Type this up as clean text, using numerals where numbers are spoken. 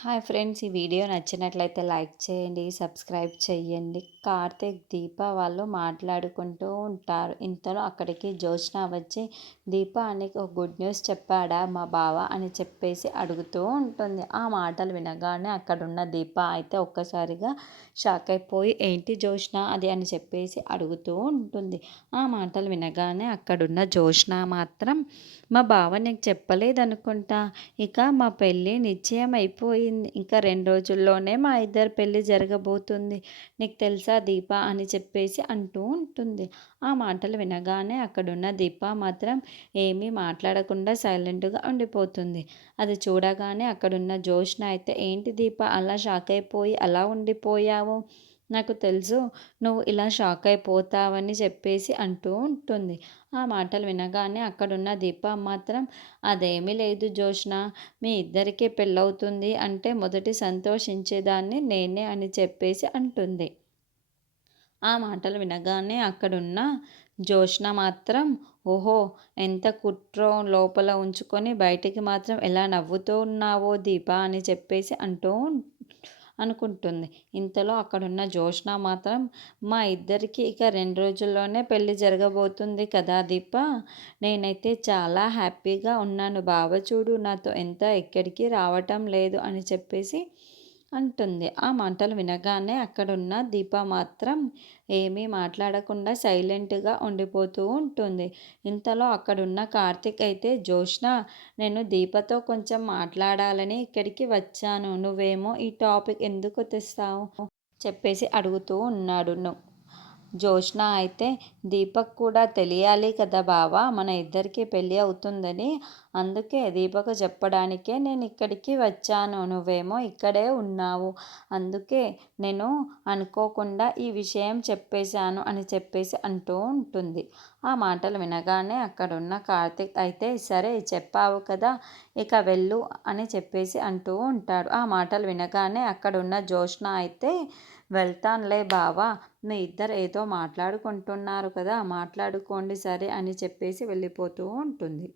Hi friends, ఈ video నచ్చినట్లయితే like చేయండి, సబ్స్క్రైబ్ చేయండి. కార్తీక్, దీప వాళ్ళు మాట్లాడుకుంటూ ఉంటారు. ఇంతలో అక్కడికి జ్యోత్స్న వచ్చి, దీప నీకు ఒక గుడ్ న్యూస్ చెప్పాడా మా బావ అని చెప్పేసి అడుగుతూ ఉంటుంది. ఆ మాటలు వినగానే అక్కడున్న దీప అయితే ఒక్కసారిగా షాక్ అయిపోయి, ఏంటి జ్యోత్స్న అది అని చెప్పేసి అడుగుతూ ఉంటుంది. ఆ మాటలు వినగానే అక్కడున్న జ్యోత్స్న మాత్రం, మా బావ నీకు చెప్పలేదనుకుంటా, ఇక మా పెళ్ళి నిశ్చయం అయిపోయింది. ఇంకా 2 రోజుల్లోనే మా ఇద్దరి పెళ్ళి జరగబోతుంది. నీకు తెలుసా దీప అని చెప్పేసి అంటూ ఉంటుంది. ఆ మాటలు వినగానే అక్కడున్న దీప మాత్రం ఏమీ మాట్లాడకుండా సైలెంట్‌గా ఉండిపోతుంది. అది చూడగానే అక్కడున్న జ్యోత్స్న అయితే, ఏంటి దీప అలా షాక్ అయిపోయి అలా ఉండిపోయావు? నాకు తెలుసు నువ్వు ఇలా షాక్ అయిపోతావని చెప్పేసి అంటూ ఉంటుంది. ఆ మాటలు వినగానే అక్కడున్న దీప మాత్రం, అదేమీ లేదు జ్యోత్స్న, మీ ఇద్దరికీ పెళ్ళవుతుంది అంటే మొదటి సంతోషించేదాన్ని నేనే అని చెప్పేసి అంటుంది. ఆ మాటలు వినగానే అక్కడున్న జ్యోత్స్న మాత్రం, ఓహో! ఎంత కుట్రో లోపల ఉంచుకొని బయటికి మాత్రం ఎలా నవ్వుతూ ఉన్నావో దీప అని చెప్పేసి అనుకుంటుంది. ఇంతలో అక్కడున్న జ్యోత్స్న మాత్రం, మా ఇద్దరికీ ఇక 2 రోజుల్లోనే పెళ్లి జరగబోతుంది కదా దీప! నేనైతే చాలా హ్యాపీగా ఉన్నాను. బావ చూడు నాతో ఎక్కడికి రావటం లేదు అని చెప్పేసి అంటుంది. ఆ మాటలు వినగానే అక్కడున్న దీప మాత్రం ఏమీ మాట్లాడకుండా సైలెంట్‌గా ఉండిపోతూ ఉంటుంది. ఇంతలో అక్కడున్న కార్తీక్ అయితే, జ్యోత్స్న, నేను దీపతో కొంచెం మాట్లాడాలని ఇక్కడికి వచ్చాను. నువ్వేమో ఈ టాపిక్ ఎందుకు తెస్తావు? చెప్పేసి అడుగుతూ ఉన్నాడు. జ్యోత్స్న అయితే, దీపక్ కూడా తెలియాలి కదా బావ, మన ఇద్దరికీ పెళ్ళి అవుతుందని. అందుకే దీపకు చెప్పడానికే నేను ఇక్కడికి వచ్చాను. నువ్వేమో ఇక్కడే ఉన్నావు. అందుకే నేను అనుకోకుండా ఈ విషయం చెప్పేశాను అని చెప్పేసి అంటూ ఉంటుంది. ఆ మాటలు వినగానే అక్కడున్న కార్తీక్ అయితే, సరే చెప్పావు కదా, ఇక వెళ్ళు అని చెప్పేసి అంటూ ఉంటాడు. ఆ మాటలు వినగానే అక్కడున్న జ్యోత్స్న అయితే, వెళ్తానులే బావ, మీ ఇద్దరు ఏదో మాట్లాడుకుంటున్నారు కదా, మాట్లాడుకోండి సరే అని చెప్పేసి వెళ్ళిపోతూ ఉంటుంది.